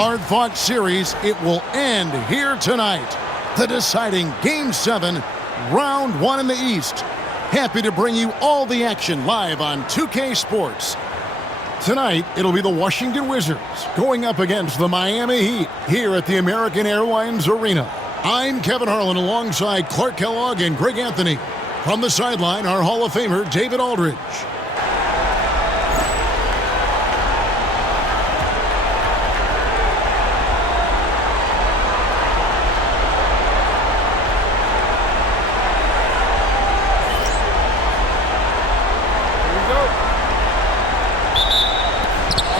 hard-fought series. It will end here tonight. The deciding Game 7, Round 1 in the East. Happy to bring you all the action live on 2K Sports. Tonight, it'll be the Washington Wizards going up against the Miami Heat here at the American Airlines Arena. I'm Kevin Harlan alongside Clark Kellogg and Greg Anthony. From the sideline, our Hall of Famer, David Aldridge.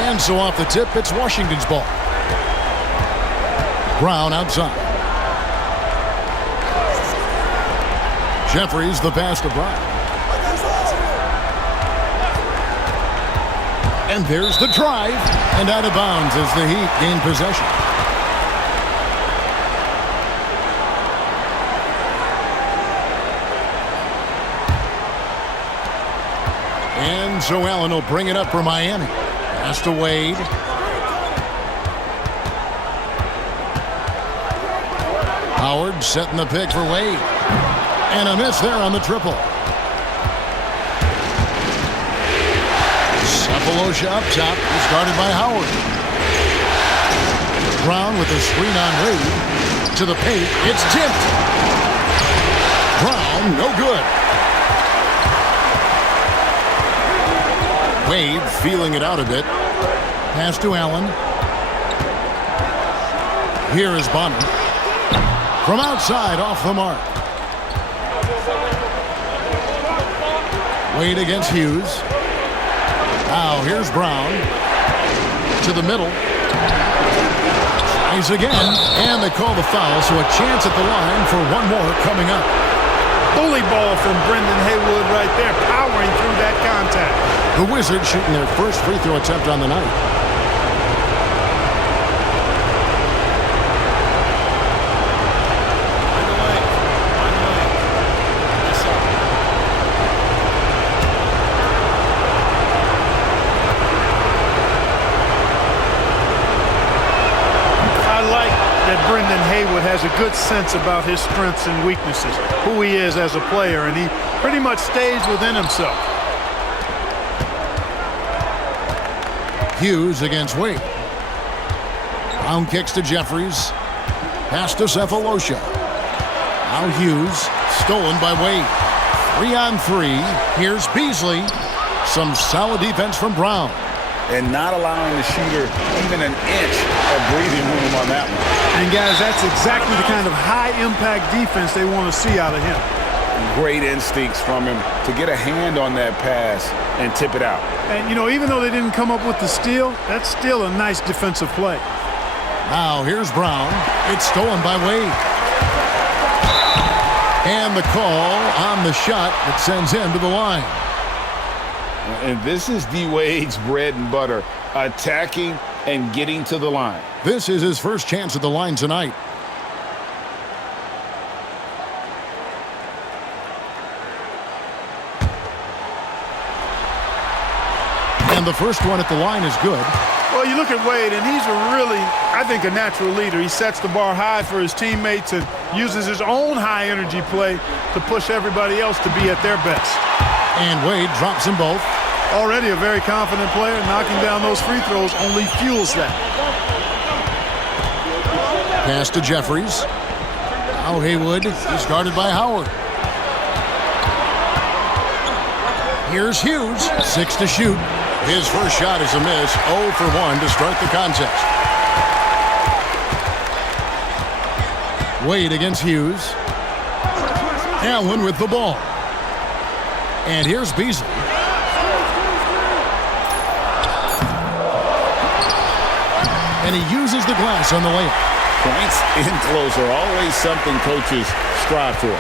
And so off the tip, it's Washington's ball. Brown outside. Jeffries the pass to Brown. And there's the drive. And out of bounds as the Heat gain possession. And so Allen will bring it up for Miami. Pass to Wade. Howard setting the pick for Wade. And a miss there on the triple. Cephalosha up top is guarded by Howard. Brown with a screen on Wade. To the paint. It's tipped. Brown, no good. Wade feeling it out a bit. Pass to Allen. Here is Bonner. From outside, off the mark. Wade against Hughes. Now here's Brown. To the middle. Tries again. And they call the foul, so a chance at the line for one more coming up. Bully ball from Brendan Haywood right there, powering through that contact. The Wizards shooting their first free throw attempt on the night. Brendan Haywood has a good sense about his strengths and weaknesses, who he is as a player, and he pretty much stays within himself. Hughes against Wade. Brown kicks to Jeffries. Pass to Cephalosha. Now Hughes, stolen by Wade. 3-on-3. Here's Beasley. Some solid defense from Brown. And not allowing the shooter even an inch of breathing room on that one. And guys, that's exactly the kind of high-impact defense they want to see out of him. Great instincts from him to get a hand on that pass and tip it out. And, you know, even though they didn't come up with the steal, that's still a nice defensive play. Now, here's Brown. It's stolen by Wade. And the call on the shot that sends him to the line. And this is D. Wade's bread and butter, attacking and getting to the line. This is his first chance at the line tonight. And the first one at the line is good. Well, you look at Wade, and he's a really, I think, a natural leader. He sets the bar high for his teammates and uses his own high-energy play to push everybody else to be at their best. And Wade drops them both. Already a very confident player. Knocking down those free throws only fuels that. Pass to Jeffries. Now Haywood is guarded by Howard. Here's Hughes. 6 to shoot. His first shot is a miss. 0 for 1 to start the contest. Wade against Hughes. Allen with the ball. And here's Beasley. And he uses the glass on the layup. Points in close are always something coaches strive for.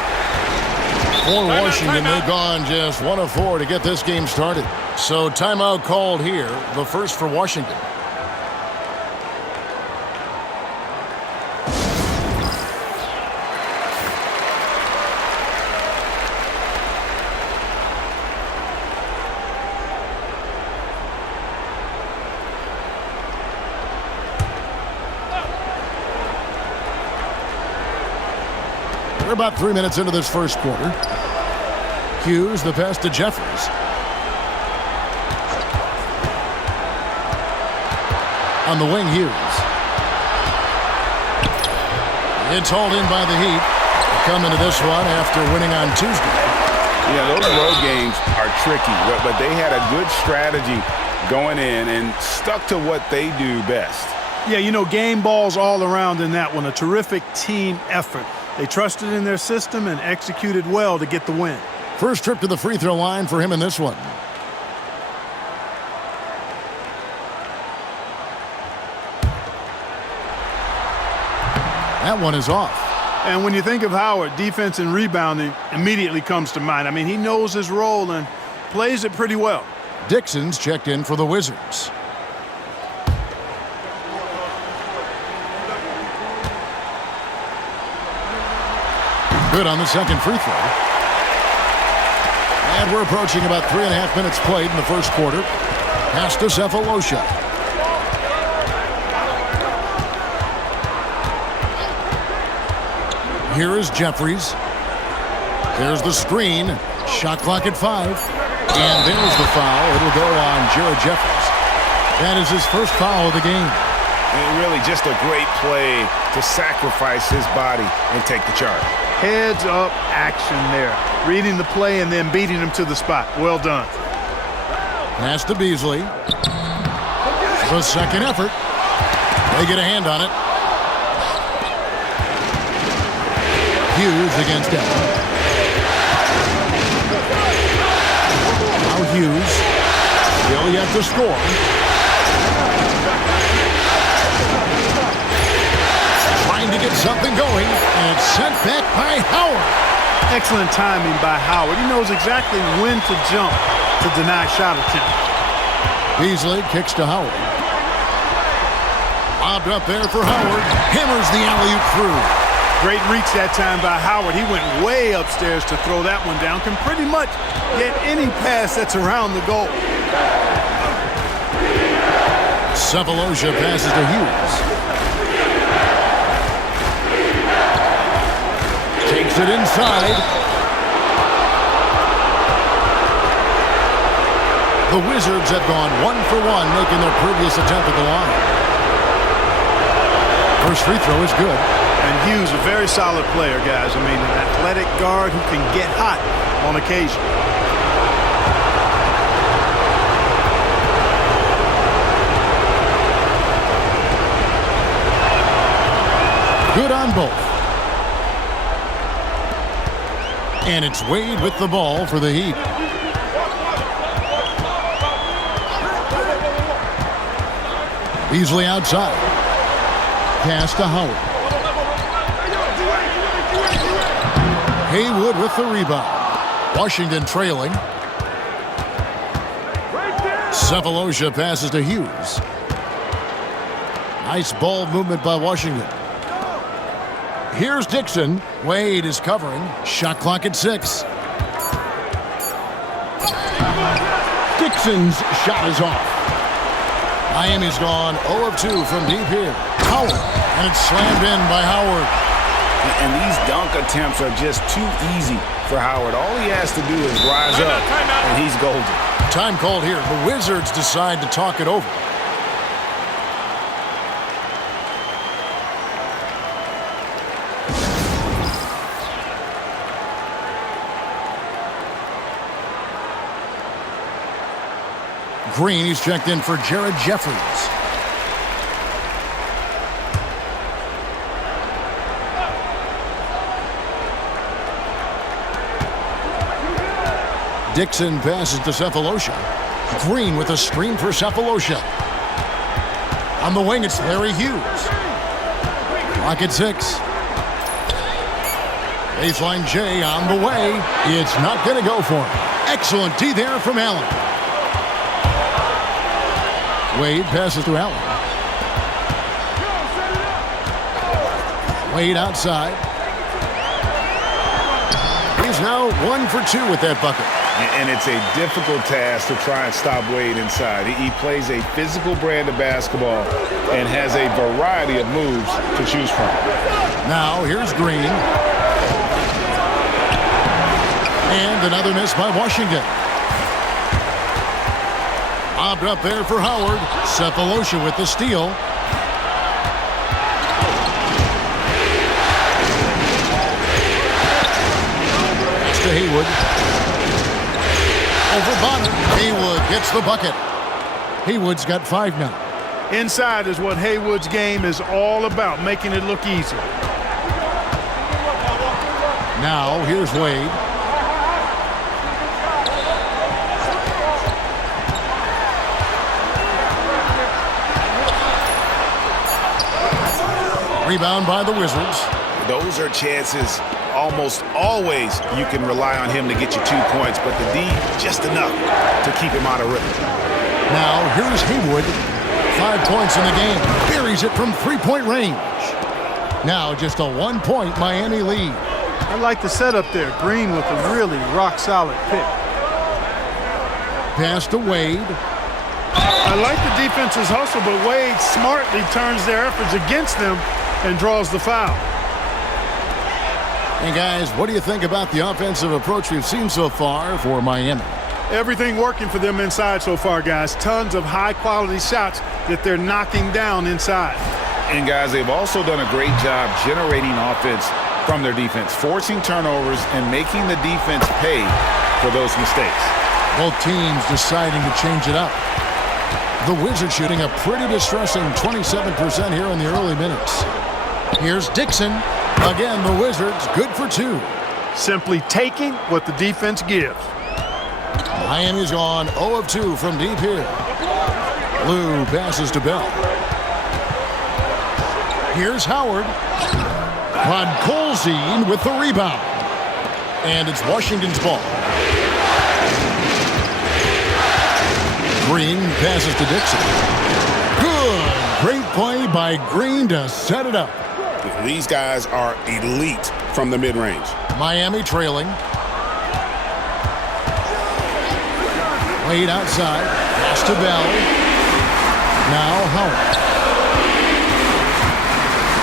For Washington, they've gone just 1 of 4 to get this game started. So timeout called here, the first for Washington. We're about 3 minutes into this first quarter. Hughes, the pass to Jeffries. On the wing, Hughes. It's hauled in by the Heat. Coming to this one after winning on Tuesday. Yeah, those road games are tricky, but they had a good strategy going in and stuck to what they do best. Yeah, you know, game balls all around in that one. A terrific team effort. They trusted in their system and executed well to get the win. First trip to the free throw line for him in this one. That one is off. And when you think of Howard, defense and rebounding immediately comes to mind. I mean, he knows his role and plays it pretty well. Dixon's checked in for the Wizards. Good on the second free throw. And we're approaching about 3.5 minutes played in the first quarter. Pass to Cephalosha. Here is Jeffries. There's the screen. Shot clock at 5. And there's the foul. It'll go on Jared Jeffries. That is his first foul of the game. And really just a great play to sacrifice his body and take the charge. Heads up action there. Reading the play and then beating him to the spot. Well done. Pass to Beasley. The second effort. They get a hand on it. Hughes against Allen. Now Hughes. Still yet to score. Trying to get something going, and it's sent back by Howard. Excellent timing by Howard. He knows exactly when to jump to deny shot attempt. Beasley kicks to Howard. Lobbed up there for Howard. Hammers the alley-oop through. Great reach that time by Howard. He went way upstairs to throw that one down. Can pretty much get any pass that's around the goal. Cephalosha passes to Hughes. Takes it inside. The Wizards have gone 1 for 1, making their previous attempt at the line. First free throw is good. And Hughes, a very solid player, guys. I mean, an athletic guard who can get hot on occasion. Good on both. And it's Wade with the ball for the Heat. Beasley outside. Pass to Howard. Haywood with the rebound. Washington trailing. Cephalosha passes to Hughes. Nice ball movement by Washington. Here's Dixon. Wade is covering. Shot clock at 6. Dixon's shot is off. Miami's gone 0 of 2 from deep here. Howard. And it's slammed in by Howard. And these dunk attempts are just too easy for Howard. All he has to do is rise up, and he's golden. Time called here. The Wizards decide to talk it over. Green, he's checked in for Jared Jeffries. Dixon passes to Cephalosha. Green with a screen for Cephalosha. On the wing, it's Larry Hughes. Clock at 6. Baseline J on the way. It's not going to go for him. Excellent D there from Allen. Wade passes to Allen. Wade outside. He's now 1 for 2 with that bucket. And it's a difficult task to try and stop Wade inside. He plays a physical brand of basketball and has a variety of moves to choose from. Now here's Green. And another miss by Washington. Lobbed up there for Howard. Cephalosha with the steal. Pass to Haywood. Over bottom. Haywood gets the bucket. Haywood's got 5 now. Inside is what Haywood's game is all about, making it look easy. Now, here's Wade. Rebound by the Wizards. Those are chances almost always you can rely on him to get you 2 points, but the D just enough to keep him out of rhythm. Now, here's Haywood. 5 points in the game. Buries it from 3-point range. Now, just a 1-point Miami lead. I like the setup there. Green with a really rock-solid pick. Pass to Wade. I like the defense's hustle, but Wade smartly turns their efforts against them and draws the foul. And guys, what do you think about the offensive approach we've seen so far for Miami? Everything working for them inside so far, guys. Tons of high-quality shots that they're knocking down inside. And guys, they've also done a great job generating offense from their defense, forcing turnovers and making the defense pay for those mistakes. Both teams deciding to change it up. The Wizards shooting a pretty distressing 27% here in the early minutes. Here's Dixon. Again, the Wizards good for 2. Simply taking what the defense gives. Miami's gone 0 of 2 from deep here. Lou passes to Bell. Here's Howard. Podkolzin with the rebound. And it's Washington's ball. Green passes to Dixon. Good. Great play by Green to set it up. These guys are elite from the mid-range. Miami trailing. Wade outside. Pass to Bell. Now Howard.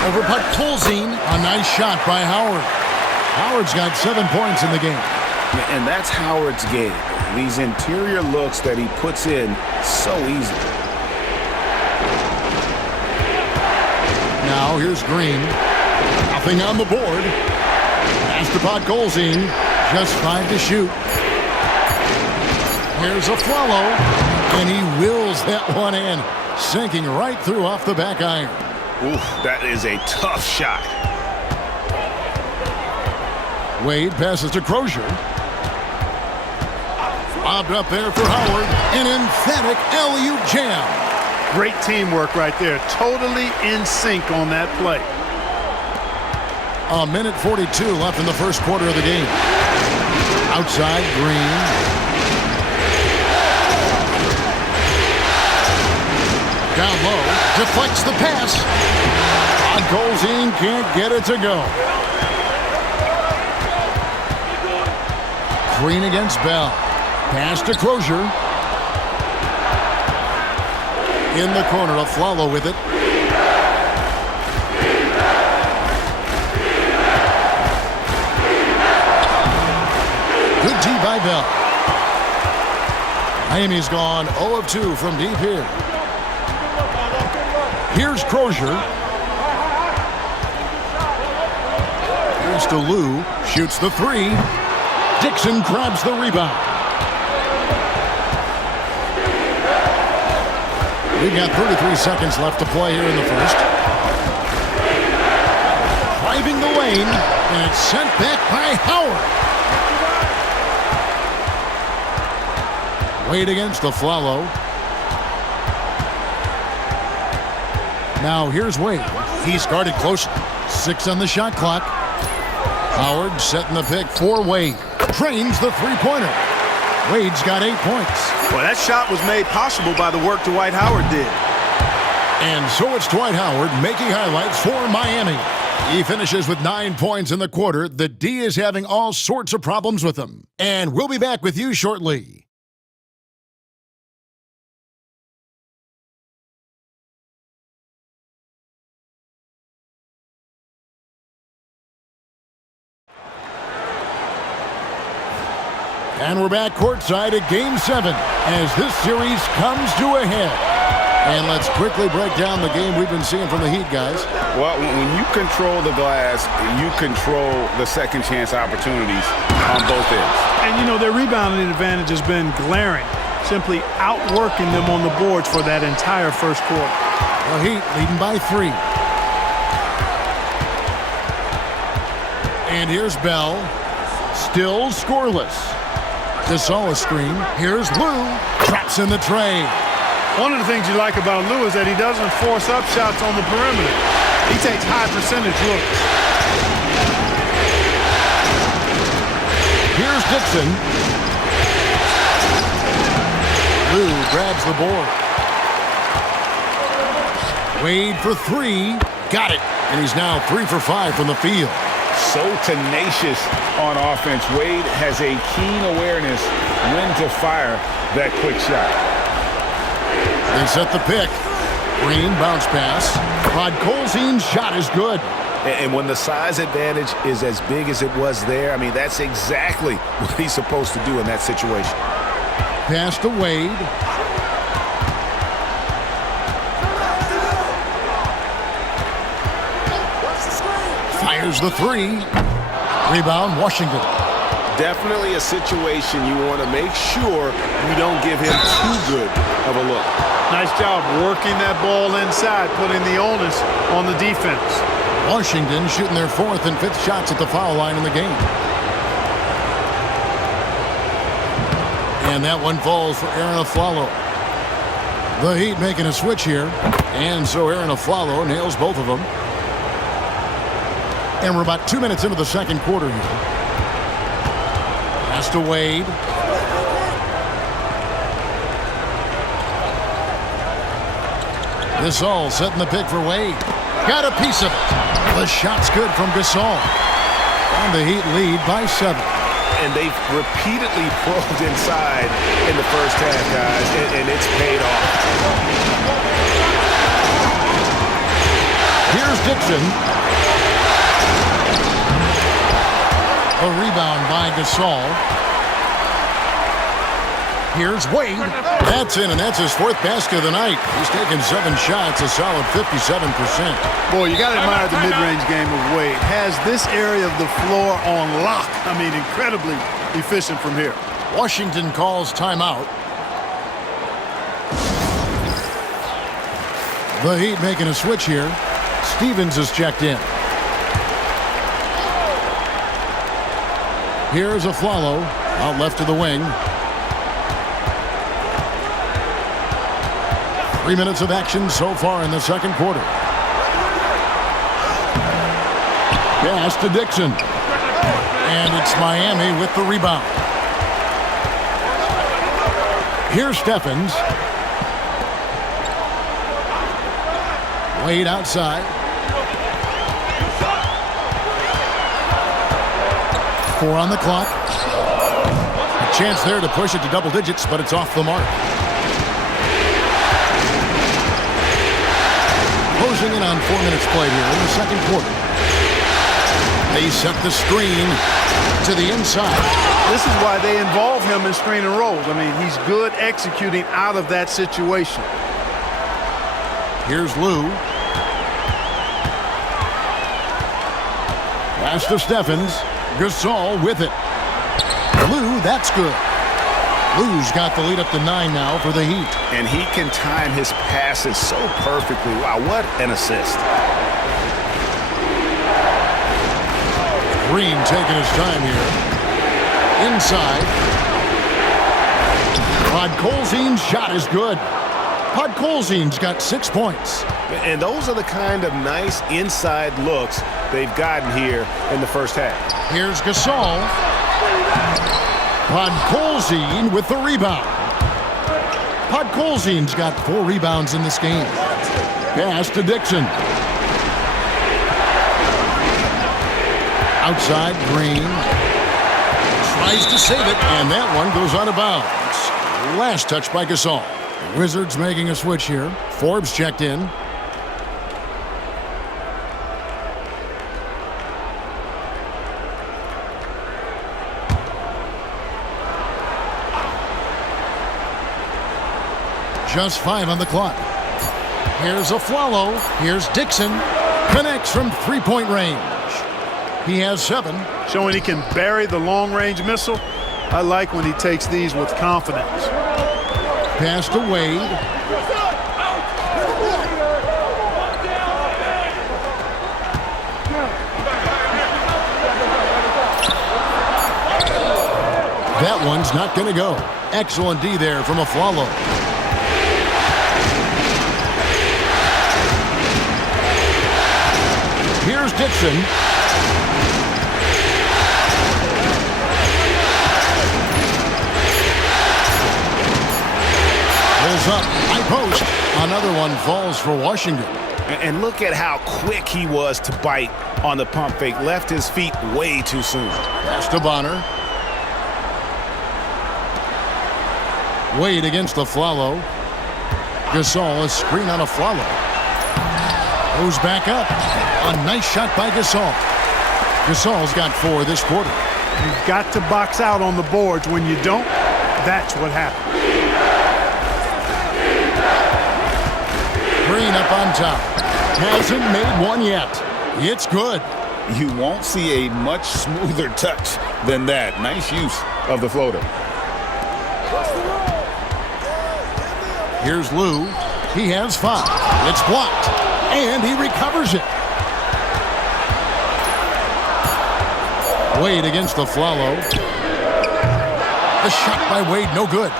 Over Podkolzin. A nice shot by Howard. Howard's got 7 points in the game. And that's Howard's game. These interior looks that he puts in so easily. Now here's Green. Nothing on the board. Pass to Podkolzin. Just 5 to shoot. Here's a follow. And he wills that one in. Sinking right through off the back iron. Ooh, that is a tough shot. Wade passes to Crozier. Lobbed up there for Howard. An emphatic alley-oop jam. Great teamwork right there. Totally in sync on that play. A minute 42 left in the first quarter of the game. Outside, Green. Down low. Deflects the pass. Podkolzin can't get it to go. Green against Bell. Pass to Crozier. In the corner, Aflalo with it. Good D by Bell. Miami's gone 0 of 2 from deep here. Here's Crozier. Here's to Lou. Shoots the 3. Dixon grabs the rebound. We've got 33 seconds left to play here in the first. Driving the lane, and it's sent back by Howard. Wade against Aflalo. Now here's Wade. He's guarded close. 6 on the shot clock. Howard setting the pick for Wade. Drains the three-pointer. Wade's got 8 points. Well, that shot was made possible by the work Dwight Howard did. And so it's Dwight Howard making highlights for Miami. He finishes with 9 points in the quarter. The D is having all sorts of problems with him. And we'll be back with you shortly. And we're back courtside at Game 7 as this series comes to a head. And let's quickly break down the game we've been seeing from the Heat, guys. Well, when you control the glass, you control the second chance opportunities on both ends. And, you know, their rebounding advantage has been glaring, simply outworking them on the boards for that entire first quarter. The Heat leading by 3. And here's Bell. Still scoreless. Gasol a screen. Here's Lou. Traps in the tray. One of the things you like about Lou is that he doesn't force up shots on the perimeter. He takes high percentage looks. Here's Dixon. Lou grabs the board. Wade for 3. Got it. And he's now 3 for 5 from the field. So tenacious on offense. Wade has a keen awareness when to fire that quick shot. They set the pick. Green bounce pass. Podkolzin's shot is good. And when the size advantage is as big as it was there, I mean, that's exactly what he's supposed to do in that situation. Pass to Wade. Fires the 3. Rebound, Washington. Definitely a situation you want to make sure you don't give him too good of a look. Nice job working that ball inside, putting the onus on the defense. Washington shooting their 4th and 5th shots at the foul line in the game. And that one falls for Aaron Aflalo. The Heat making a switch here. And so Aaron Aflalo nails both of them. And we're about 2 minutes into the second quarter here. Pass to Wade. Gasol setting the pick for Wade. Got a piece of it. The shot's good from Gasol. And the Heat lead by 7. And they've repeatedly probed inside in the first half, guys, and it's paid off. Here's Dixon. A rebound by Gasol. Here's Wade. That's in, and that's his 4th basket of the night. He's taken 7 shots, a solid 57%. Boy, you got to admire the mid-range game of Wade. Has this area of the floor on lock. I mean, incredibly efficient from here. Washington calls timeout. The Heat making a switch here. Stevens is checked in. Here's Aflalo out left to the wing. 3 minutes of action so far in the second quarter. Pass to Dixon. And it's Miami with the rebound. Here's Stephens. Wade outside. 4 on the clock. A chance there to push it to double digits, but it's off the mark. Closing in on 4 minutes played here in the second quarter. They set the screen to the inside. This is why they involve him in screen and rolls. I mean, he's good executing out of that situation. Here's Lou. Pass to Stephens. Gasol with it. Lou, that's good. Lou's got the lead up to 9 now for the Heat. And he can time his passes so perfectly. Wow, what an assist. Green taking his time here. Inside. Podkolzin's shot is good. Podkolzin's got 6 points. And those are the kind of nice inside looks they've gotten here in the first half. Here's Gasol. Podkolzin with the rebound. Podkolzin's got 4 rebounds in this game. Pass to Dixon. Outside, Green. Tries to save it, and that one goes out of bounds. Last touch by Gasol. The Wizards making a switch here. Forbes checked in. Just 5 on the clock. Here's Aflalo. Here's Dixon. Connects from three-point range. He has 7. Showing he can bury the long-range missile. I like when he takes these with confidence. Pass to Wade. That one's not going to go. Excellent D there from Aflalo. Here's Dixon. Pulls up. High post. Another one falls for Washington. And look at how quick he was to bite on the pump fake. Left his feet way too soon. Pass to Bonner. Wade against Aflalo. Gasol, a screen on Aflalo. Goes back up. A nice shot by Gasol. Gasol's got 4 this quarter. You've got to box out on the boards. When you don't, that's what happens. Green up on top. Hasn't made one yet. It's good. You won't see a much smoother touch than that. Nice use of the floater. Here's Lou. He has 5. It's blocked. And he recovers it. Wade against Aflalo. The shot by Wade, no good.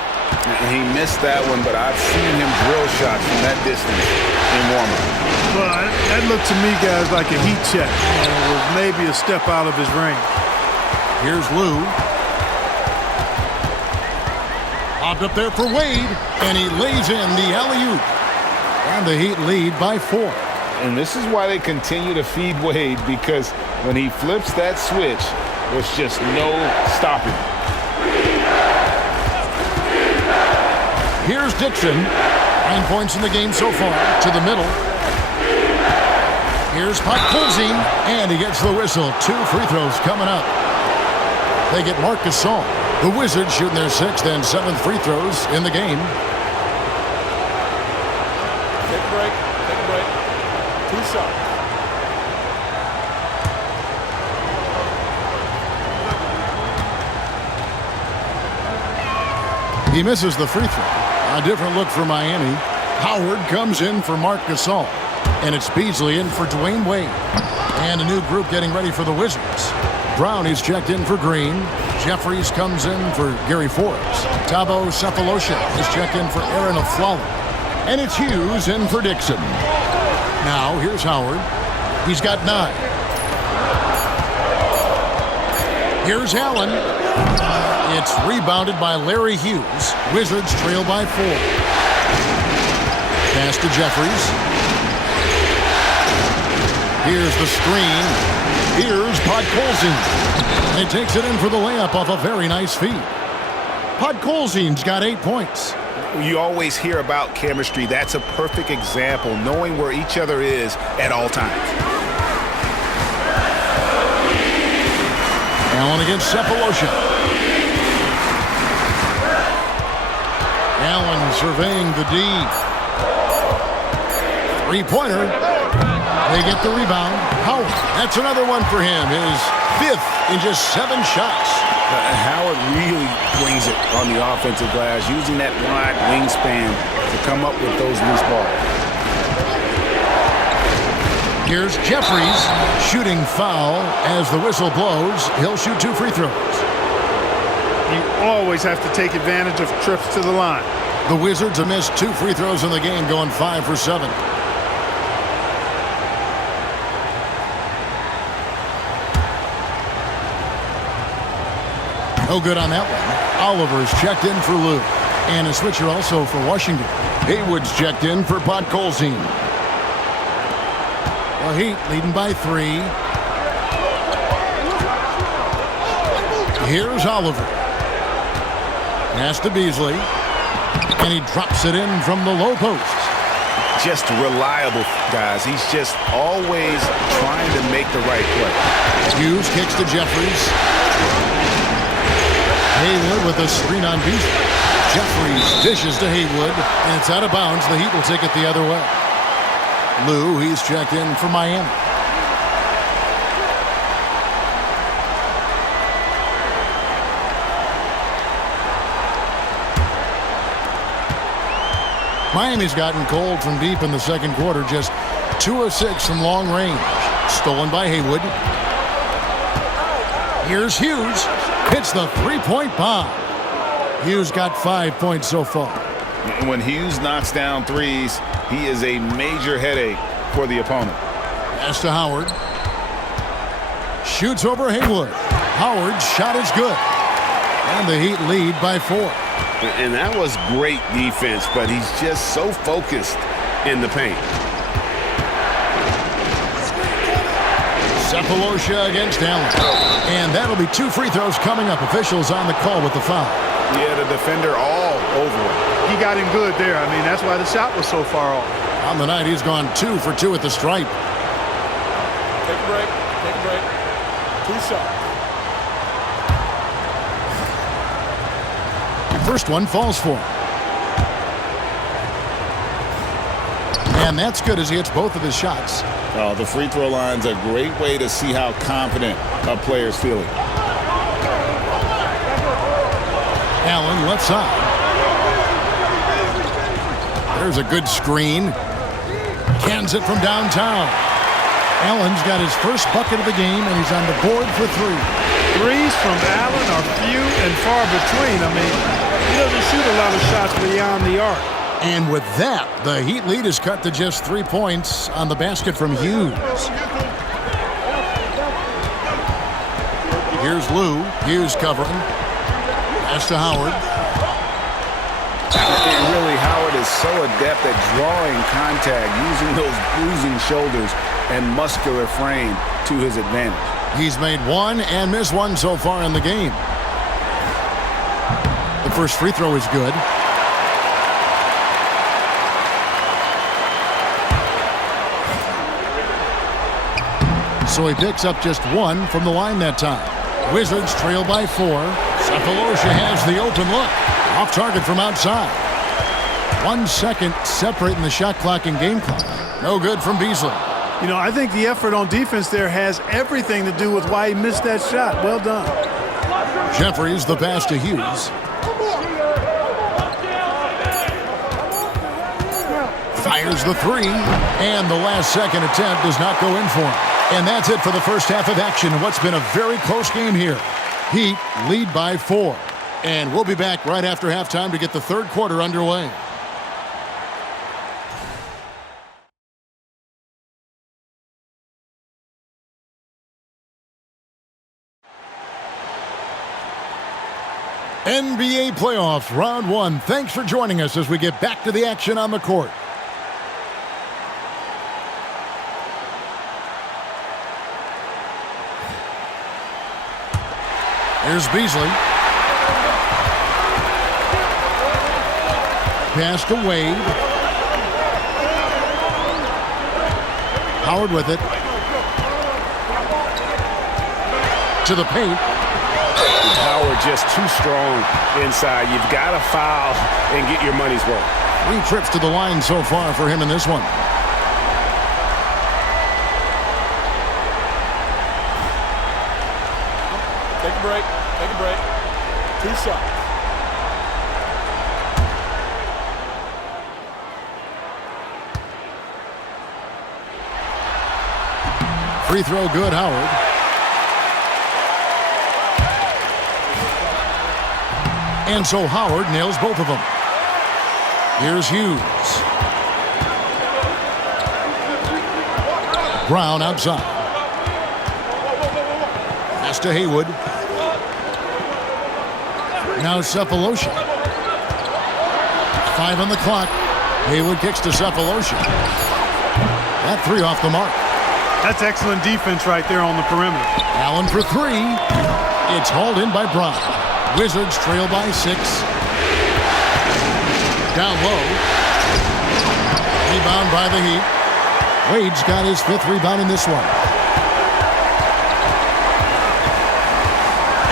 He missed that one, but I've seen him drill shots from that distance in warm-up. Well, that looked to me, guys, like a heat check. With maybe a step out of his range. Here's Lou. Popped up there for Wade, and he lays in the alley-oop. And the Heat lead by 4. And this is why they continue to feed Wade, because when he flips that switch, there's just no stopping. Here's Dixon. 9 points in the game so far. To the middle. Here's Podkolzin, and he gets the whistle. 2 free throws coming up. They get Marc Gasol. The Wizards shooting their 6th and 7th free throws in the game. Take a break. Take a break. 2 shots. He misses the free throw. A different look for Miami. Howard comes in for Marc Gasol. And it's Beasley in for Dwayne Wade. And a new group getting ready for the Wizards. Brown is checked in for Green. Jeffries comes in for Gary Forbes. Thabo Sefolosha is checked in for Aaron Aflalo. And it's Hughes in for Dixon. Now, here's Howard. He's got 9. Here's Allen. It's rebounded by Larry Hughes. Wizards trail by 4. Pass to Jeffries. Here's the screen. Here's Podkolzin. And he takes it in for the layup off a very nice feed. Podkolzin's got 8 points. You always hear about chemistry. That's a perfect example, knowing where each other is at all times. Allen against Sefolosha. Allen surveying the D. 3-pointer. They get the rebound. Howard, that's another one for him. His 5th in just 7 shots. Howard really brings it on the offensive glass, using that wide wingspan to come up with those loose balls. Here's Jeffries shooting foul as the whistle blows. He'll shoot 2 free throws. You always have to take advantage of trips to the line. The Wizards have missed 2 free throws in the game, going 5 for 7. No good on that one. Oliver's checked in for Lou. And a switcher also for Washington. Haywood's checked in for Podkolzin. The Heat leading by 3. Here's Oliver. Pass to Beasley. And he drops it in from the low post. Just reliable, guys. He's just always trying to make the right play. Hughes kicks to Jeffries. Haywood with a screen on Beasley. Jeffries dishes to Haywood, and it's out of bounds. The Heat will take it the other way. Lou, he's checked in for Miami. Miami's gotten cold from deep in the second quarter, just 2 of 6 from long range. Stolen by Haywood. Here's Hughes. Hits the three-point bomb. Hughes got 5 points so far. When Hughes knocks down threes, he is a major headache for the opponent. Pass to Howard. Shoots over Haywood. Howard's shot is good. And the Heat lead by 4. And that was great defense, but he's just so focused in the paint. Cephalosha against Allen. And that'll be 2 free throws coming up. Officials on the call with the foul. Yeah, the defender all over him. He got him good there. I mean, that's why the shot was so far off. On the night, he's gone 2 for 2 at the stripe. Take a break. Take a break. 2 shots. First one falls for him. And that's good as he hits both of his shots. Oh, the free throw line's a great way to see how confident a player's feeling. Allen left side. There's a good screen. Cans it from downtown. Allen's got his first bucket of the game, and he's on the board for 3. Threes from Allen are few and far between. I mean, he doesn't shoot a lot of shots beyond the arc. And with that, the Heat lead is cut to just 3 points on the basket from Hughes. Here's Lou. Hughes covering. Pass to Howard. And really, Howard is so adept at drawing contact, using those bruising shoulders and muscular frame to his advantage. He's made 1 and missed 1 so far in the game. The first free throw is good. So he picks up just 1 from the line that time. Wizards trail by 4. Cephalosha has the open look. Off target from outside. 1 second separating the shot clock and game clock. No good from Beasley. You know, I think the effort on defense there has everything to do with why he missed that shot. Well done. Jeffries the pass to Hughes. Fires the 3. And the last second attempt does not go in for him. And that's it for the first half of action in what's been a very close game here. Heat lead by 4. And we'll be back right after halftime to get the third quarter underway. NBA playoffs, round 1. Thanks for joining us as we get back to the action on the court. Here's Beasley. Pass to Wade. Howard with it. To the paint. Howard just too strong inside. You've got to foul and get your money's worth. 3 trips to the line so far for him in this one. Take a break. Take a break. 2 shots. Free throw good, Howard. And so Howard nails both of them. Here's Hughes. Brown outside. Pass to Haywood. Now Cephalosha. 5 on the clock. Haywood kicks to Cephalosha. That 3 off the mark. That's excellent defense right there on the perimeter. Allen for 3. It's hauled in by Brown. Wizards trail by 6. Down low. Rebound by the Heat. Wade's got his 5th rebound in this one.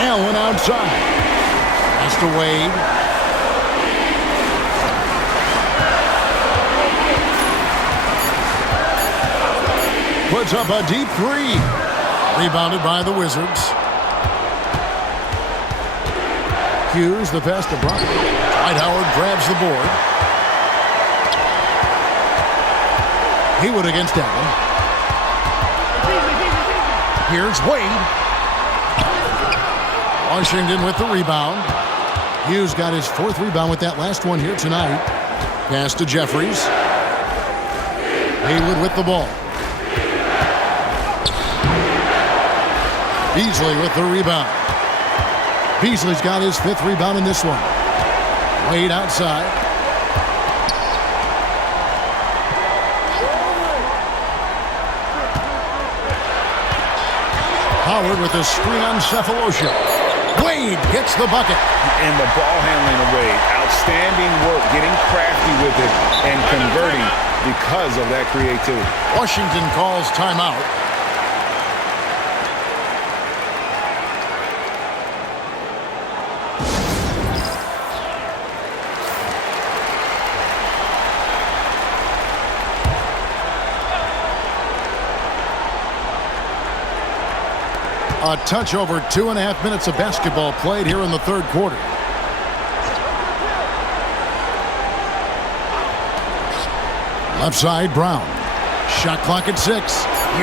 Allen outside. Pass to Wade. puts up a deep three. Rebounded by the Wizards. Hughes, the pass to Brown. Dwight Howard grabs the board. Haywood against Allen. Here's Wade. Washington with the rebound. Hughes got his 4th rebound with that last one here tonight. Pass to Jeffries. Haywood with the ball. Beasley with the rebound. Beasley's got his 5th rebound in this one. Wade outside. Howard with a screen on Cephalosha. Wade gets the bucket. And the ball handling of Wade. Outstanding work, getting crafty with it and converting because of that creativity. Washington calls timeout. A touch over 2.5 minutes of basketball played here in the 3rd quarter. Left side, Brown. Shot clock at 6.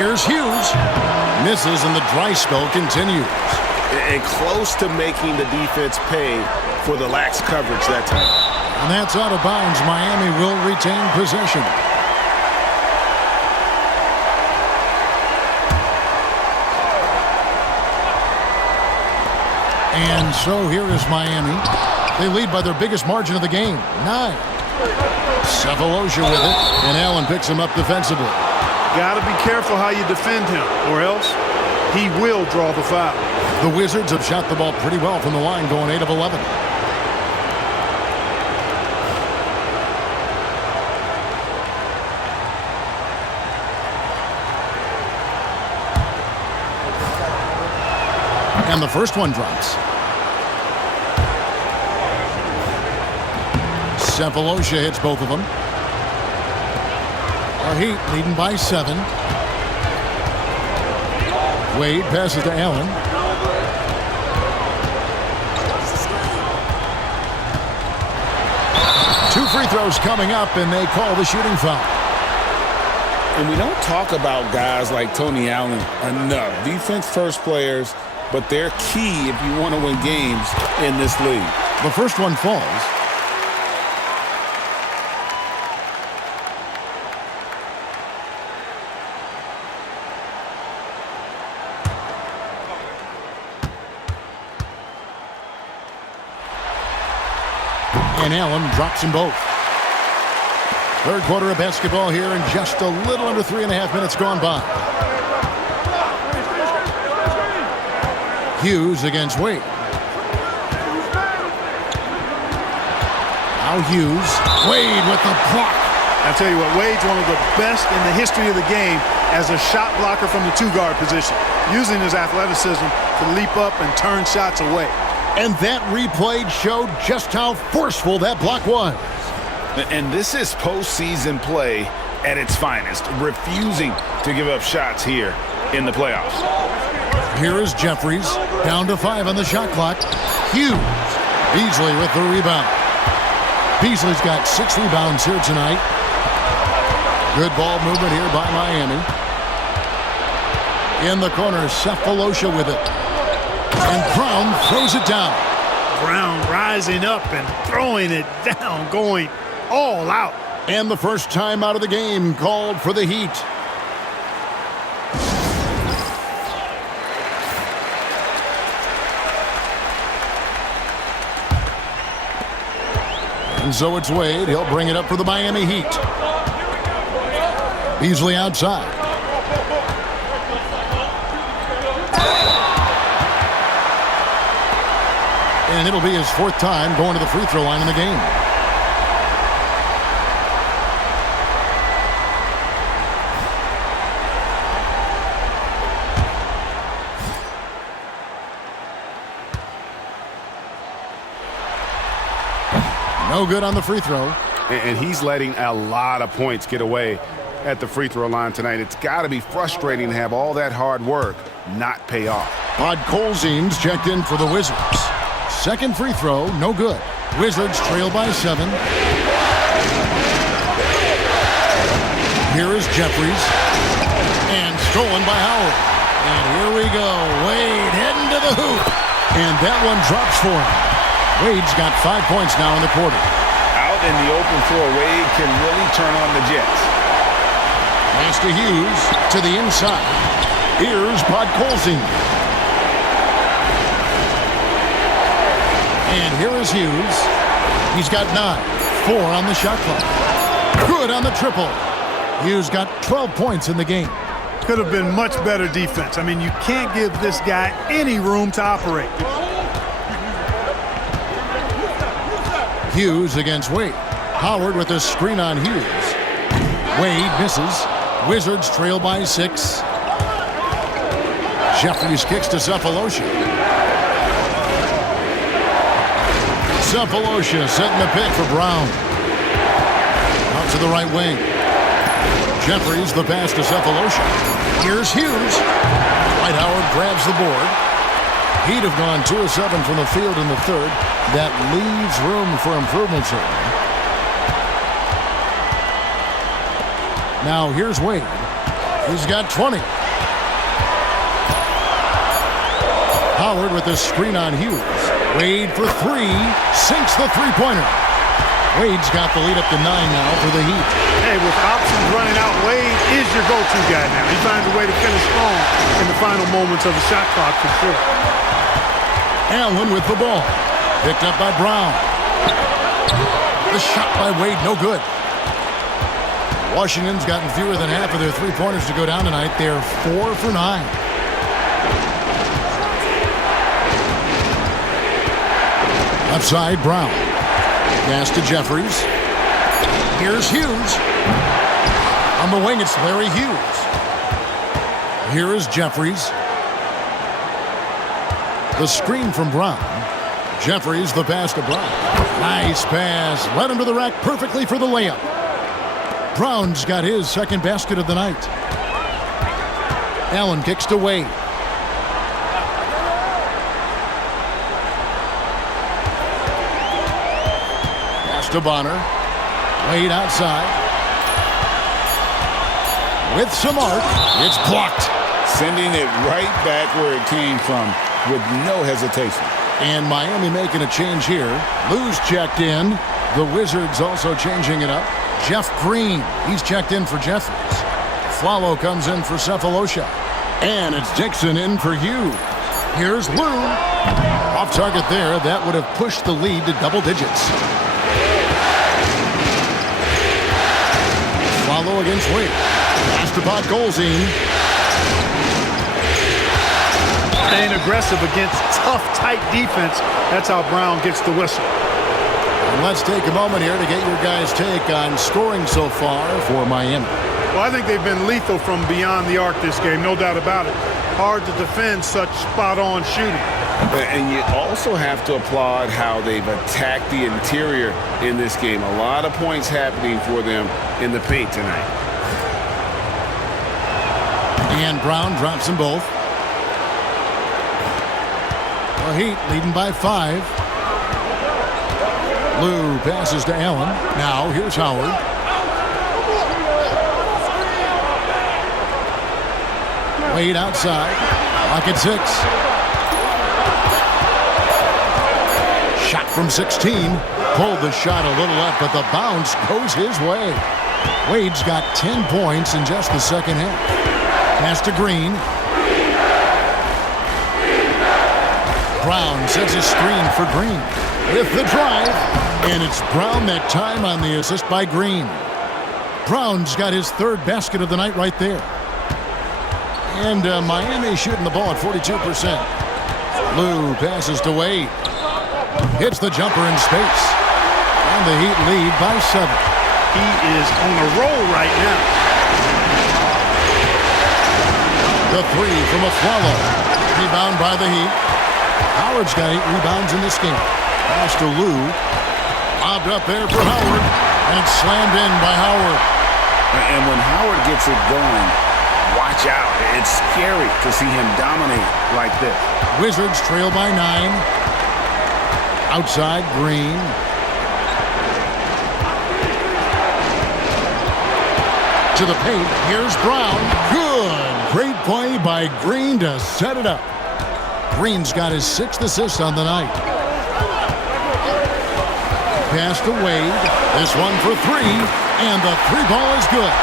Here's Hughes. Misses and the dry spell continues. And close to making the defense pay for the lax coverage that time. And that's out of bounds. Miami will retain possession. And so here is Miami. They lead by their biggest margin of the game, 9. Cephalosha with it, and Allen picks him up defensively. Got to be careful how you defend him, or else he will draw the foul. The Wizards have shot the ball pretty well from the line, going 8 of 11. And the first one drops. Cephalosha hits both of them. Our Heat leading by 7. Wade passes to Allen. Two free throws coming up, and they call the shooting foul. And we don't talk about guys like Tony Allen enough. Defense first players, but they're key if you want to win games in this league. The first one falls. And Allen drops them both. 3rd quarter of basketball here, and just a little under 3.5 minutes gone by. Hughes against Wade. Now Hughes. Wade with the block. I tell you what, Wade's one of the best in the history of the game as a shot blocker from the 2-guard position, using his athleticism to leap up and turn shots away. And that replay showed just how forceful that block was. And this is postseason play at its finest, refusing to give up shots here in the playoffs. Here is Jeffries, down to 5 on the shot clock. Hughes. Beasley with the rebound. Beasley's got 6 rebounds here tonight. Good ball movement here by Miami. In the corner, Cephalosha with it. And Brown throws it down. Brown rising up and throwing it down, going all out. And the first time out of the game called for the Heat. And so it's Wade. He'll bring it up for the Miami Heat. Beasley outside. And it'll be his 4th time going to the free throw line in the game. No good on the free throw. And he's letting a lot of points get away at the free throw line tonight. It's got to be frustrating to have all that hard work not pay off. Podkolzin's checked in for the Wizards. Second free throw, no good. Wizards trail by 7. Here is Jeffries. And stolen by Howard. And here we go. Wade heading to the hoop. And that one drops for him. Wade's got 5 points now in the quarter. Out in the open floor, Wade can really turn on the Jets. Pass to Hughes to the inside. Here's Podkolzin. And here is Hughes. He's got 9. 4 on the shot clock. Good on the triple. Hughes got 12 points in the game. Could have been much better defense. I mean, you can't give this guy any room to operate. Hughes against Wade. Howard with a screen on Hughes. Wade misses. Wizards trail by 6. Jeffries kicks to Cephalosha. Cephalosha setting the pick for Brown. Out to the right wing. Jeffries the pass to Cephalosha. Here's Hughes. Dwight Howard grabs the board. He'd have gone 2 of 7 from the field in the third. That leaves room for improvement, certainly. Now here's Wade. He's got 20. Howard with a screen on Hughes. Wade for 3. Sinks the three-pointer. Wade's got the lead up to 9 now for the Heat. Hey, with options running out, Wade is your go-to guy now. He finds a way to finish strong in the final moments of the shot clock for sure. Allen with the ball. Picked up by Brown. The shot by Wade, no good. Washington's gotten fewer than half of their three-pointers to go down tonight. They're 4 for 9. Outside, Brown. Pass to Jeffries. Here's Hughes. On the wing, it's Larry Hughes. Here is Jeffries. The screen from Brown. Jeffries the pass to Brown. Nice pass. Led him to the rack perfectly for the layup. Brown's got his second basket of the night. Allen kicks to Wade. Pass to Bonner. Wade outside. With some arc. It's blocked. Sending it right back where it came from with no hesitation. And Miami making a change here. Lou's checked in. The Wizards also changing it up. Jeff Green, he's checked in for Jeffries. Flalo comes in for Cephalosha. And it's Dixon in for Hughes. Here's Lou. Off target there. That would have pushed the lead to double digits. Flalo against Wade. Pass to Podkolzin. Staying aggressive against tough, tight defense. That's how Brown gets the whistle. And let's take a moment here to get your guys' take on scoring so far for Miami. Well, I think they've been lethal from beyond the arc this game, no doubt about it. Hard to defend such spot-on shooting. And you also have to applaud how they've attacked the interior in this game. A lot of points happening for them in the paint tonight. And Brown drops them both. The Heat leading by 5. Lou passes to Allen. Now here's Howard. Wade outside. Clock at 6. Shot from 16. Pulled the shot a little up, but the bounce goes his way. Wade's got 10 points in just the second half. Pass to Green. Brown sets a screen for Green with the drive, and it's Brown that time on the assist by Green. Brown's got his third basket of the night right there. And Miami shooting the ball at 42%. Lou passes to Wade. Hits the jumper in space. And the Heat lead by 7. He is on a roll right now. The three from Aflalo. Rebound by the Heat. Howard's got 8 rebounds in this game. Pass to Lou. Lobbed up there for Howard. And it's slammed in by Howard. And when Howard gets it going, watch out. It's scary to see him dominate like this. Wizards trail by 9. Outside, Green. To the paint. Here's Brown. Good. Great play by Green to set it up. Green's got his 6th assist on the night. Pass to Wade. This one for 3. And the 3 ball is good.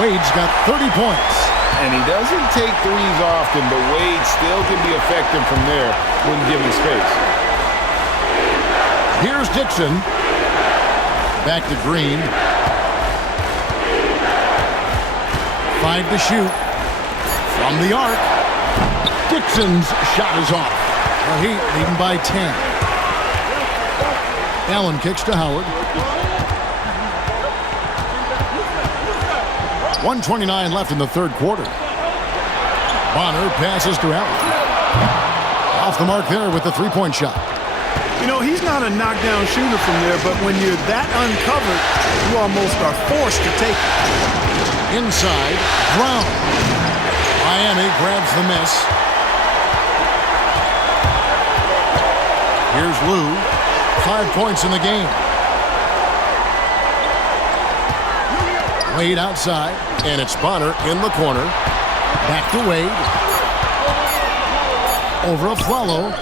Wade's got 30 points. And he doesn't take threes often, but Wade still can be effective from there when given space. Here's Dixon. Back to Green. 5 to shoot. From the arc. Dixon's shot is off. The Heat leading by 10. Allen kicks to Howard. 1:29 left in the third quarter. Bonner passes to Allen. Off the mark there with the three-point shot. You know, he's not a knockdown shooter from there, but when you're that uncovered, you almost are forced to take it. Inside, Brown. Miami grabs the miss. Here's Lou. 5 points in the game. Wade outside, and it's Bonner in the corner. Back to Wade. Over a Flello.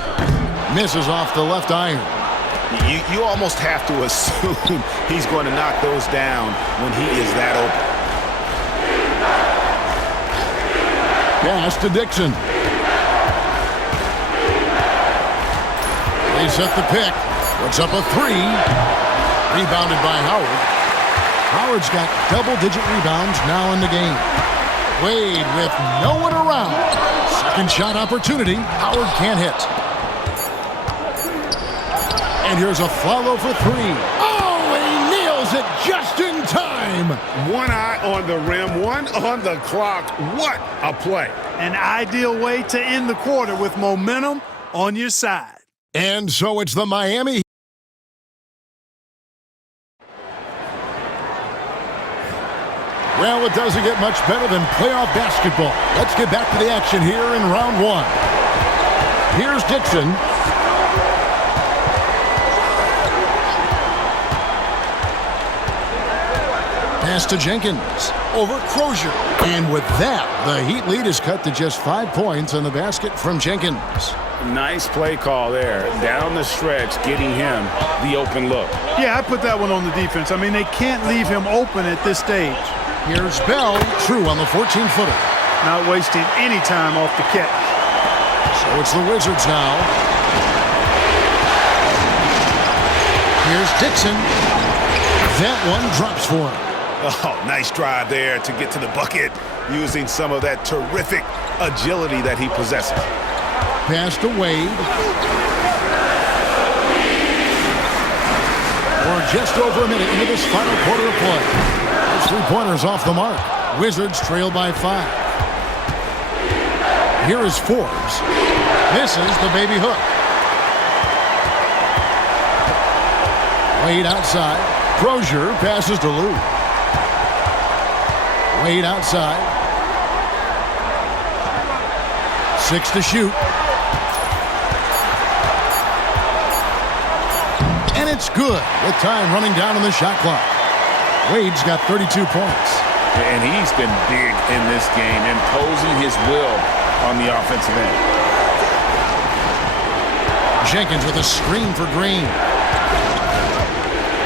Misses off the left iron. You almost have to assume he's going to knock those down when he is that open. Pass to Dixon. They set the pick. Puts up a 3. Rebounded by Howard. Howard's got double-digit rebounds now in the game. Wade with no one around. Second shot opportunity. Howard can't hit. And here's a follow for 3. Oh, he nails it just in time. One eye on the rim, one on the clock. What a play. An ideal way to end the quarter with momentum on your side. And so it's the Miami. Well, it doesn't get much better than playoff basketball. Let's get back to the action here in round 1. Here's Dixon. Pass to Jenkins. Over Crozier. And with that, the Heat lead is cut to just 5 points on the basket from Jenkins. Nice play call there. Down the stretch, getting him the open look. Yeah, I put that one on the defense. I mean, they can't leave him open at this stage. Here's Bell. True on the 14-footer. Not wasting any time off the catch. So it's the Wizards now. Here's Dixon. That one drops for him. Oh, nice drive there to get to the bucket using some of that terrific agility that he possesses. Pass to Wade. We're just over a minute into this final quarter of play. Those three-pointers off the mark. Wizards trail by 5. Here is Forbes. Misses the baby hook. Wade outside. Crozier passes to Lou. Wade outside. 6 to shoot. And it's good with time running down on the shot clock. Wade's got 32 points. And he's been big in this game, imposing his will on the offensive end. Jenkins with a screen for Green.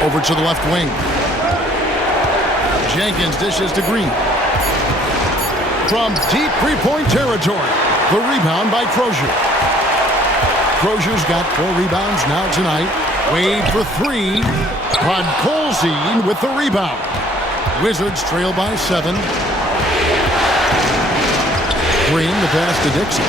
Over to the left wing. Jenkins dishes to Green. From deep three-point territory. The rebound by Crozier. Crozier's got 4 rebounds now tonight. Wade for 3. Podkolzin with the rebound. Wizards trail by 7. Green the pass to Dixon.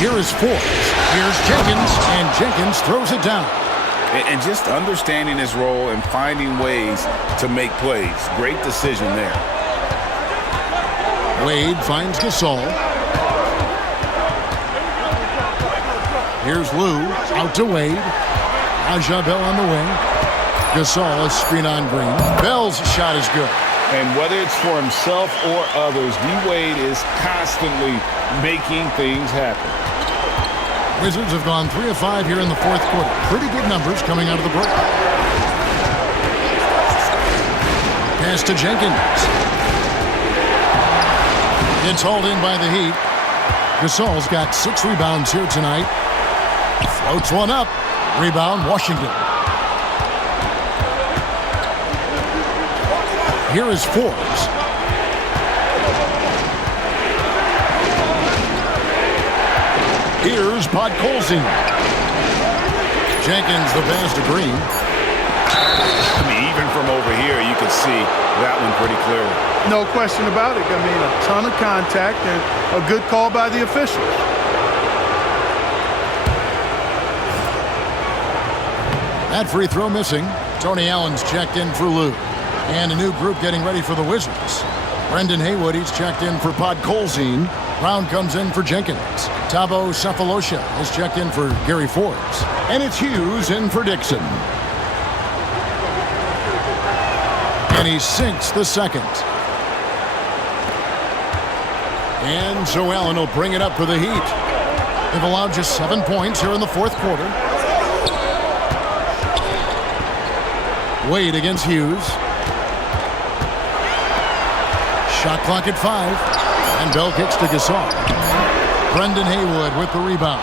Here is Forbes. Here's Jenkins, and Jenkins throws it down. And just understanding his role and finding ways to make plays. Great decision there. Wade finds Gasol. Here's Lou. Out to Wade. Bell on the wing. Gasol, a screen on Green. Bell's shot is good. And whether it's for himself or others, D-Wade is constantly making things happen. Wizards have gone 3 of 5 here in the fourth quarter. Pretty good numbers coming out of the break. Pass to Jenkins. It's hauled in by the Heat. Gasol's got 6 rebounds here tonight. Floats one up. Rebound, Washington. Here is Forbes. Here's Podkolzin. Jenkins, the pass to Green. I mean, even from over here, you can see that one pretty clearly. No question about it. I mean, a ton of contact and a good call by the officials. That free throw missing. Tony Allen's checked in for Lou. And a new group getting ready for the Wizards. Brendan Haywood, he's checked in for Podkolzin. Brown comes in for Jenkins. Thabo Sefolosha is checked in for Gary Forbes. And it's Hughes in for Dixon. And he sinks the second. And so Allen will bring it up for the Heat. They've allowed just 7 points here in the fourth quarter. Wade against Hughes. Shot clock at 5. And Bell kicks to Gasol. Brendan Haywood with the rebound.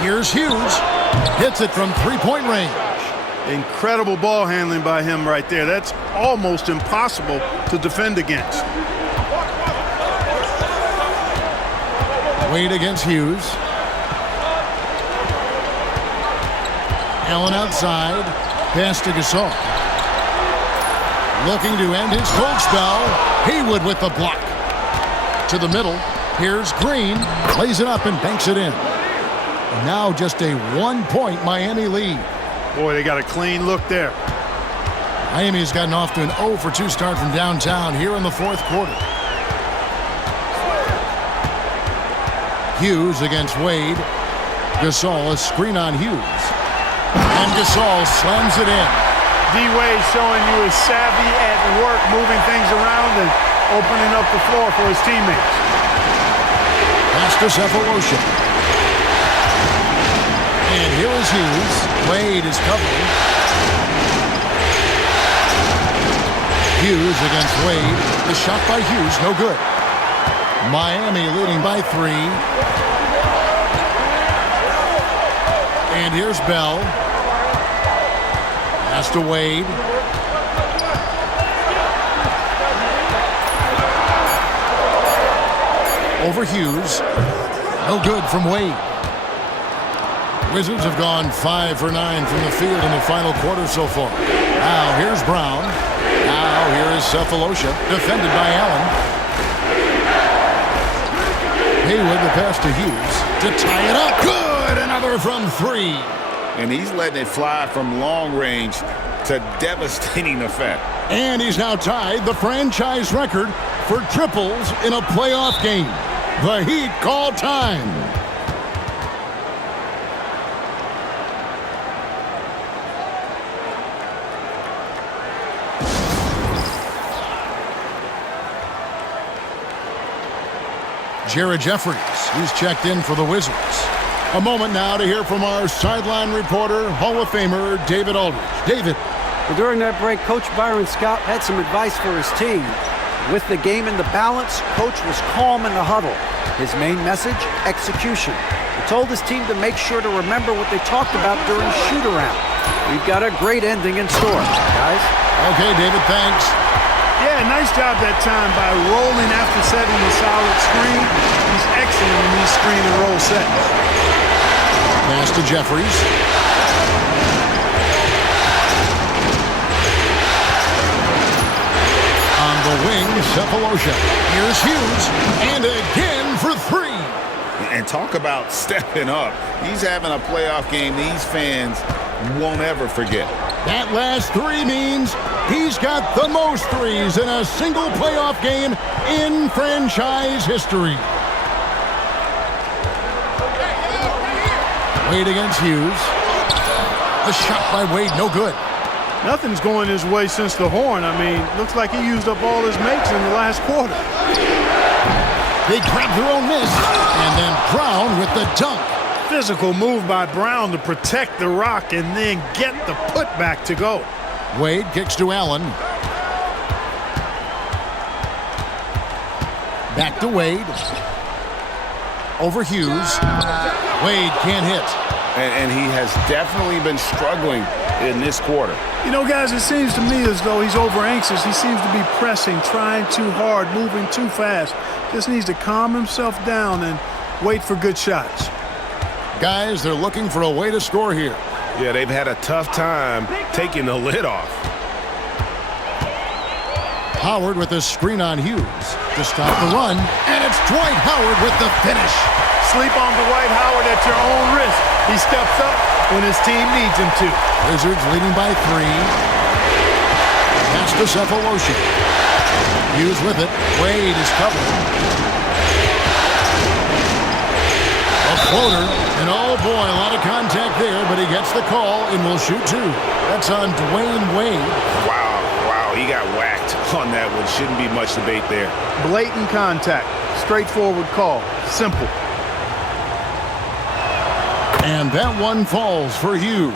Here's Hughes. Hits it from three-point range. Incredible ball handling by him right there. That's almost impossible to defend against. Wade against Hughes. Allen outside. Pass to Gasol. Looking to end his cold spell. Haywood with the block. To the middle. Here's Green. Lays it up and banks it in. And now just a 1-point Miami lead. Boy, they got a clean look there. Miami's gotten off to an 0 for 2 start from downtown here in the fourth quarter. Hughes against Wade. Gasol, a screen on Hughes. And Gasol slams it in. D-Wade showing you his savvy at work, moving things around and opening up the floor for his teammates. Pass to Sefolosha. And here is Hughes. Wade is covering. Hughes against Wade. The shot by Hughes, no good. Miami leading by 3. And here's Bell. Pass to Wade. Over Hughes. No good from Wade. Wizards have gone 5 for 9 from the field in the final quarter so far. Now here's Brown. Now here is Sefolosha, defended by Allen. Haywood the pass to Hughes to tie it up. Good! Another from 3. And he's letting it fly from long range to devastating effect. And he's now tied the franchise record for triples in a playoff game. The Heat call time. Jared Jeffries, he's checked in for the Wizards. A moment now to hear from our sideline reporter, Hall of Famer David Aldridge. David. Well, during that break, Coach Byron Scott had some advice for his team. With the game in the balance, Coach was calm in the huddle. His main message, execution. He told his team to make sure to remember what they talked about during shoot-around. We've got a great ending in store, guys. Okay, David, thanks. Yeah, nice job that time by rolling after setting the solid screen. He's excellent in these screen and roll sets. Pass to Jeffries. On the wing, Sefolosha. Here's Hughes. And again for 3. And talk about stepping up. He's having a playoff game these fans won't ever forget. That last 3 means he's got the most threes in a single playoff game in franchise history. Wade against Hughes. The shot by Wade, no good. Nothing's going his way since the horn. I mean, looks like he used up all his makes in the last quarter. They grab their own miss, and then Brown with the dunk. Physical move by Brown to protect the rock and then get the putback to go. Wade kicks to Allen. Back to Wade. Over Hughes. Wade can't hit. And he has definitely been struggling in this quarter. You know, guys, it seems to me as though he's over anxious. He seems to be pressing, trying too hard, moving too fast. Just needs to calm himself down and wait for good shots. Guys, they're looking for a way to score here. Yeah, they've had a tough time taking the lid off. Howard with a screen on Hughes to stop the run, and it's Dwight Howard with the finish. Sleep on Dwight Howard at your own risk. He steps up when his team needs him to. Wizards leading by 3. Pass to Cephaloshin. Hughes with it. Wade is covered. A floater, and oh boy, a lot of contact there, but he gets the call and will shoot 2. That's on Dwayne Wade. Wow, he got whacked on that one. Shouldn't be much debate there. Blatant contact. Straightforward call. Simple. And that one falls for Hughes.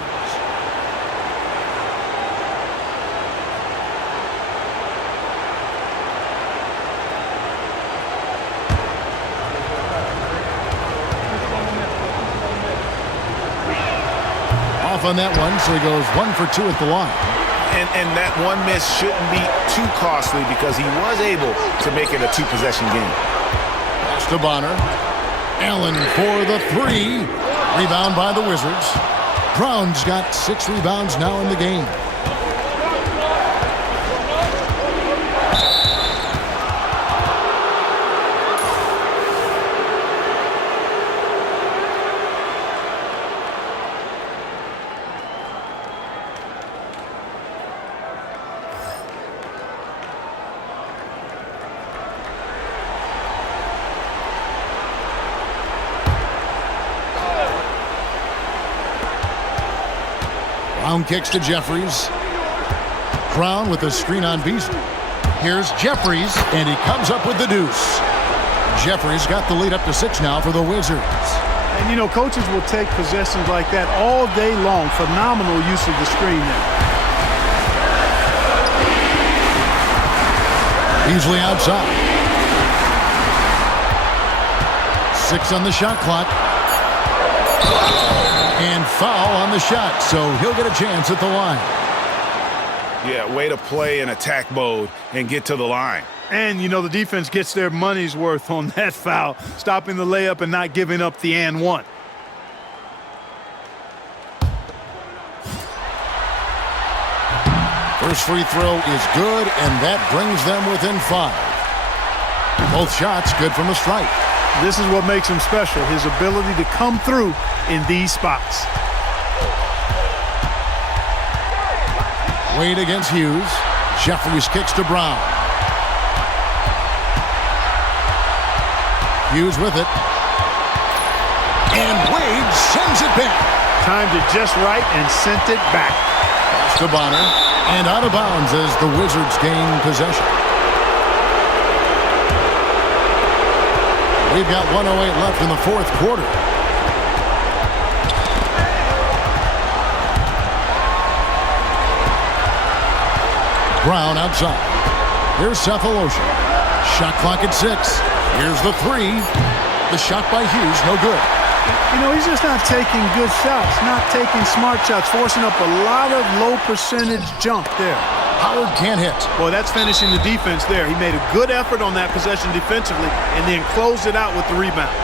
Off on that one, so he goes 1 for 2 at the line. And that one miss shouldn't be too costly because he was able to make it a 2-possession game. Pass to Bonner. Allen for the 3. Rebound by the Wizards. Brown's got 6 rebounds now in the game. Brown kicks to Jeffries. Brown with a screen on Beasley. Here's Jeffries, and he comes up with the deuce. Jeffries got the lead up to 6 now for the Wizards. And, you know, coaches will take possessions like that all day long. Phenomenal use of the screen there. Beasley outside. 6 on the shot clock. And foul on the shot, so he'll get a chance at the line. Yeah, way to play in attack mode and get to the line. And, you know, the defense gets their money's worth on that foul, stopping the layup and not giving up the and one. First free throw is good, and that brings them within 5. Both shots good from the strike. This is what makes him special, his ability to come through in these spots. Wade against Hughes. Jeffries kicks to Brown. Hughes with it. And Wade sends it back. Timed it just right and sent it back. Pass to Bonner. And out of bounds as the Wizards gain possession. We've got 1:08 left in the 4th quarter. Brown outside. Here's Cephaloshin. Shot clock at 6. Here's the 3. The shot by Hughes, no good. You know, he's just not taking good shots, not taking smart shots, forcing up a lot of low percentage jump there. Howard can't hit. Well, that's finishing the defense there. He made a good effort on that possession defensively and then closed it out with the rebound.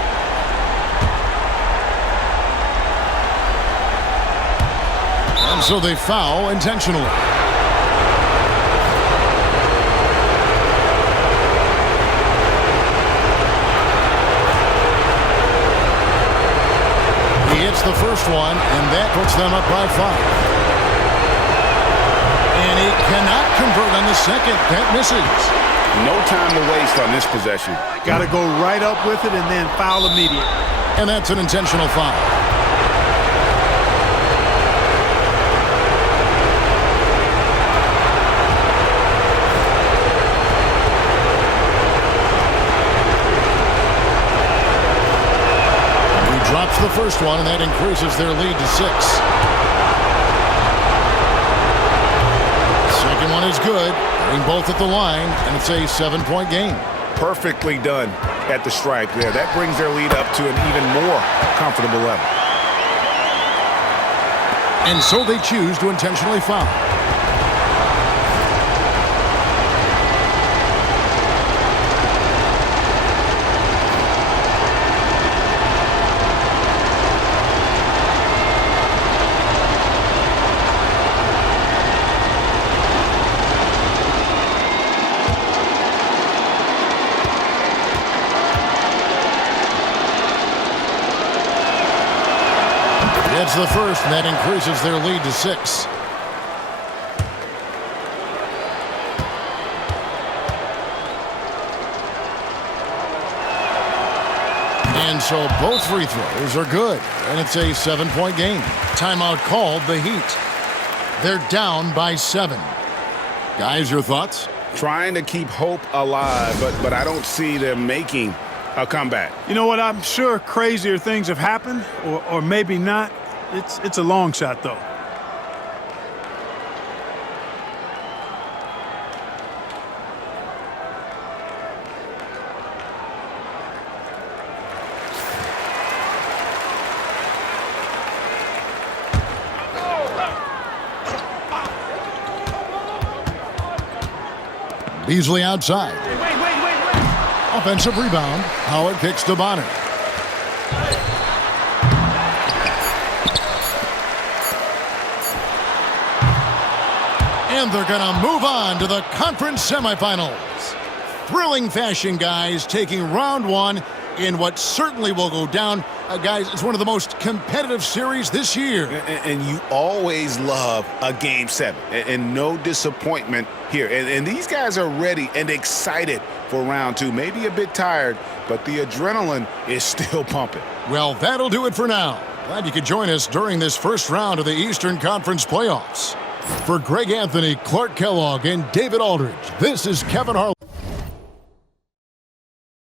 And so they foul intentionally. He hits the first one, and that puts them up by 5. And he cannot convert on the second. That misses. No time to waste on this possession. Got to go right up with it and then foul immediate. And that's an intentional foul. Hits the first one, and that increases their lead to 6. Second one is good. Getting both at the line, and it's a 7-point game. Perfectly done at the stripe there. That brings their lead up to an even more comfortable level. And so they choose to intentionally foul. That's the first, and that increases their lead to 6. And so both free throws are good, and it's a 7-point game. Timeout called, the Heat. They're down by 7. Guys, your thoughts? Trying to keep hope alive, but I don't see them making a comeback. You know what? I'm sure crazier things have happened, or maybe not. It's a long shot, though. Beasley outside. Offensive rebound. Howard kicks to Bonner. And they're going to move on to the conference semifinals. Thrilling fashion, guys, taking round 1 in what certainly will go down. Guys, it's one of the most competitive series this year. And you always love a Game 7. And no disappointment here. And these guys are ready and excited for round 2. Maybe a bit tired, but the adrenaline is still pumping. Well, that'll do it for now. Glad you could join us during this first round of the Eastern Conference playoffs. For Greg Anthony, Clark Kellogg, and David Aldridge, this is Kevin Harlan.